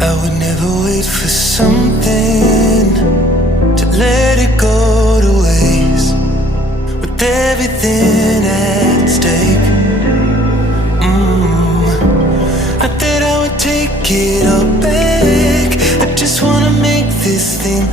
I would never wait for something to let it go to waste, with everything at stake. Not that I would take it all back, I just wanna make this thing